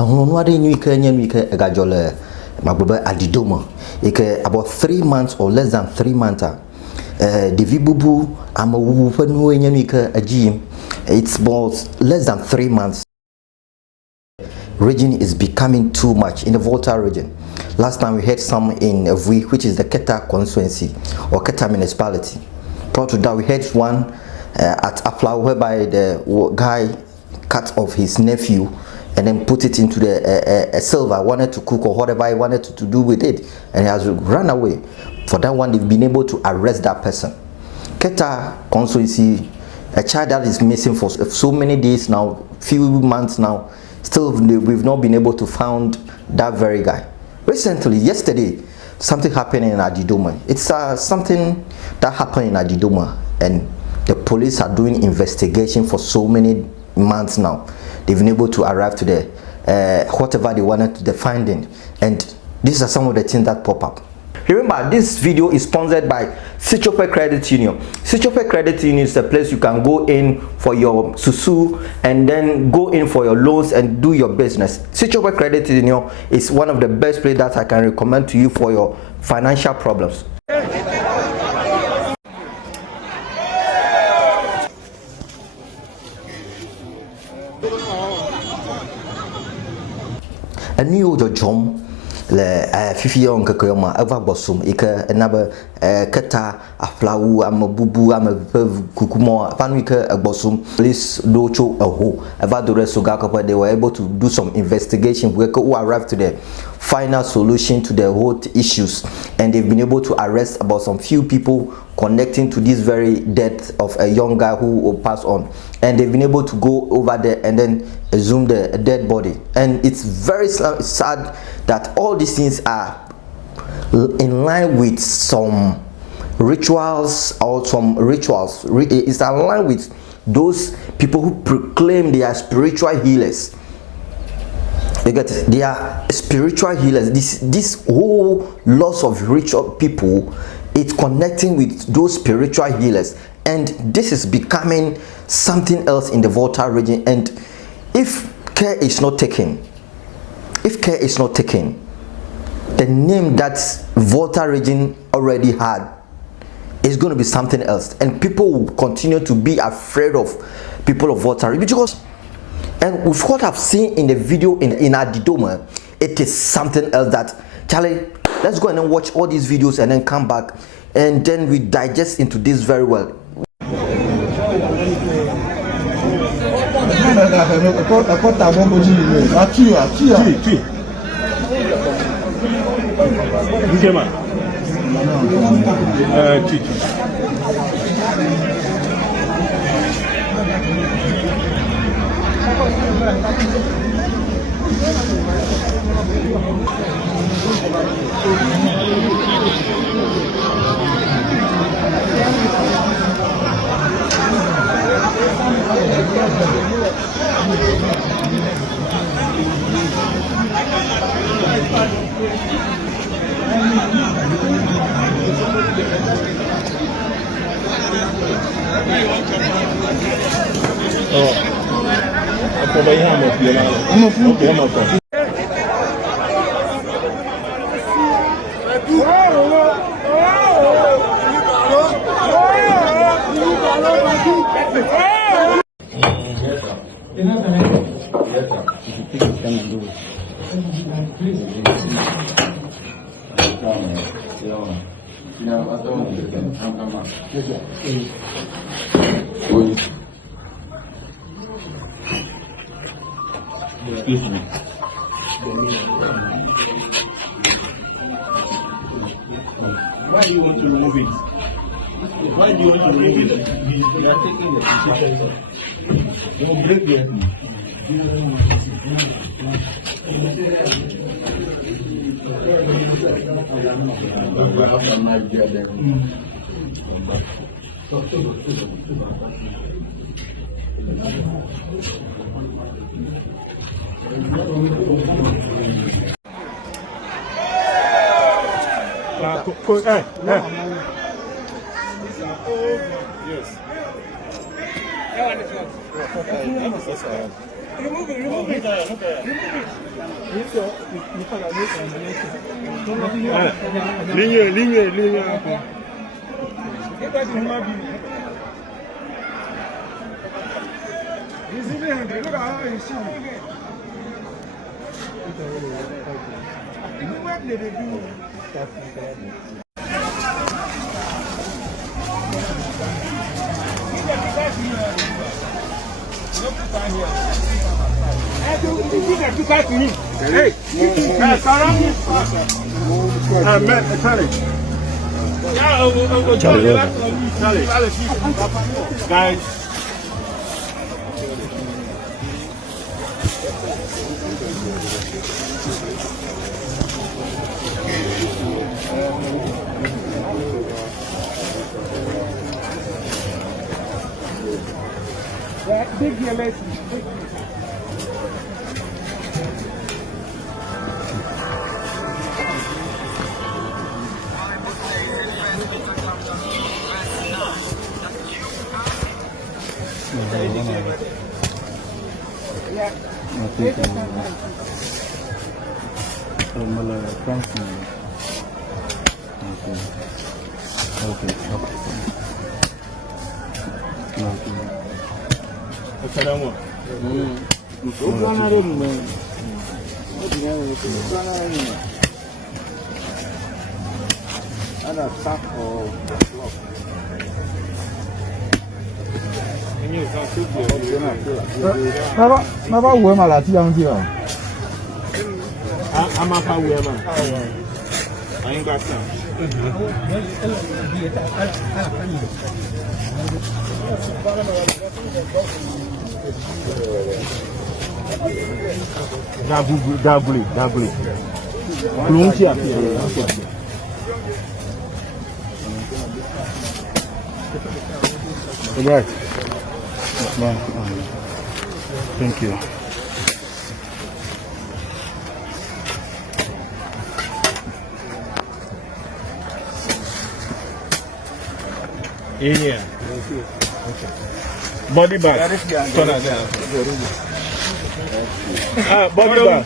ahonoade nyu ika nyanu ika egajole magboba Adidome ika about 3 months or less than 3 months the vibubu amawu panu nyanu ika ajim. It's about less than 3 months. Region is becoming too much in the Volta region. Last time we had some in Vui, which is the Keta constituency or Keta municipality. Prior to that, we had one at Apla, whereby the guy cut off his nephew and then put it into the silver, wanted to cook or whatever he wanted to do with it, and he has run away. For that one, they've been able to arrest that person. Keta constituency, a child that is missing for so many days now, few months now, still we've not been able to find that very guy. Recently, yesterday, something happened in Adidome. It's something that happened in Adidome, and the police are doing investigation for so many months now. They've been able to arrive to the whatever they wanted to the finding, and these are some of the things that pop up. Remember, this video is sponsored by Sichop Credit Union. Sichop Credit Union is a place you can go in for your susu and then go in for your loans and do your business. Sichop Credit Union is one of the best places that I can recommend to you for your financial problems. A new job. Le fifi on kakayoma eva bosum ike enabe keta aflawu amabubu kukumo panu ike bosum police docho eho eva the rest of they were able to do some investigation who arrived to the final solution to the whole issues, and they've been able to arrest about some few people connecting to this very death of a young guy who passed on, and they've been able to go over there and then exhume the dead body. And it's very sad that all these things are in line with some rituals it's in line with those people who proclaim they are spiritual healers. You get it? They are spiritual healers. This whole loss of ritual people, it's connecting with those spiritual healers, and this is becoming something else in the Volta region. And if care is not taken, the name that Volta region already had is going to be something else, and people will continue to be afraid of people of Volta region because. And with what I've seen in the video in Adidome, it is something else that, Charlie, let's go and watch all these videos and then come back and then we digest into this very well. Excuse me. Why do you want to remove it? Why do you want to remove it? You are taking the decision. You will break the Yes. Ligne. Guys. Big here, Naba uwe mala ti yang ti o. Ama pa uwe ma. Ayin gba ti. Gabuli. Kulunchi afi. Right. Thank you. Yeah. Okay. Body bag. Body bag.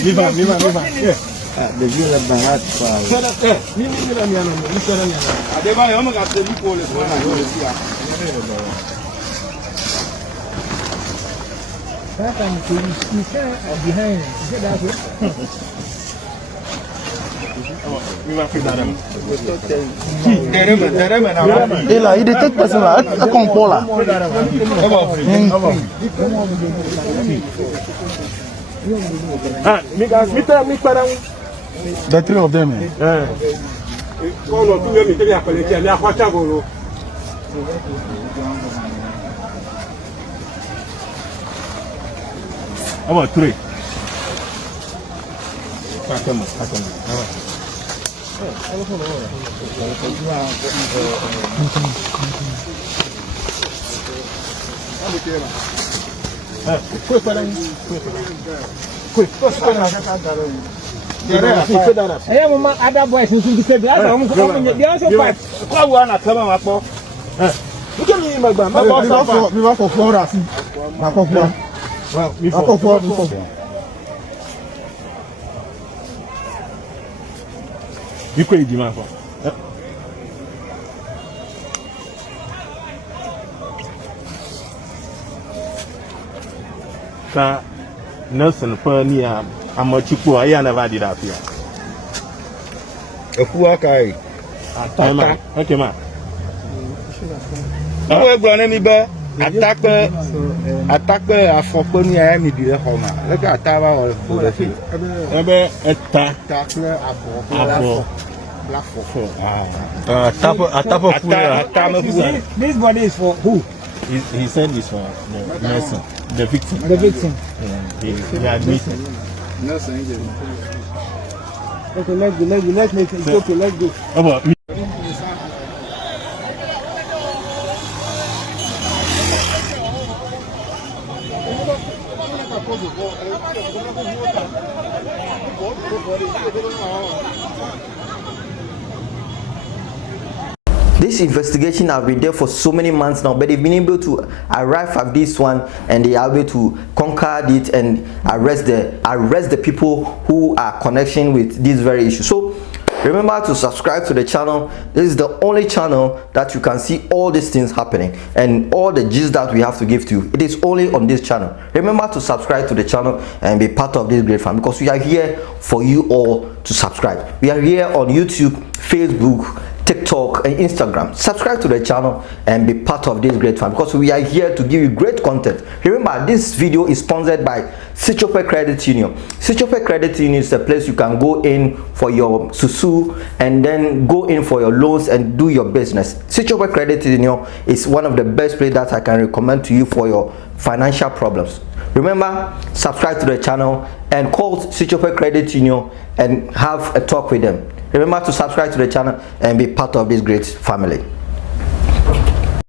Viva. Yeah. The view of the heart fire. Behind. Et là, il détecte pas ça. À comprend là. The three of them. About three. Hey, mama, other boys in the table. I don't know. They also fight. How we wanna come up? Look at me, my man. We va for 4 hours. Ma comprend. You could do man for. Sa Nelson Pernia Amochipo, I never did that here. A poor guy. Okay, man. We're going to be attacker à Foponi à midi le Roma. Le gars tava au fond de fil. Attacker This body is for who? He said it's for the victim. The victim. He admitted. Okay, let's make it. Okay, let's go. About me. This investigation have been there for so many months now, but they've been able to arrive at this one, and they are able to conquer it and arrest the people who are connection with this very issue. So remember to subscribe to the channel. This is the only channel that you can see all these things happening and all the gist that we have to give to you. It is only on this channel. Remember to subscribe to the channel and be part of this great family, because we are here for you all to subscribe. We are here on YouTube, Facebook, TikTok and Instagram. Subscribe to the channel and be part of this great family, because we are here to give you great content. Remember, this video is sponsored by Sichop Credit Union. Sichop Credit Union is a place you can go in for your susu and then go in for your loans and do your business. Sichop Credit Union is one of the best places that I can recommend to you for your financial problems. Remember, subscribe to the channel and call Sichop Credit Union and have a talk with them. Remember to subscribe to the channel and be part of this great family.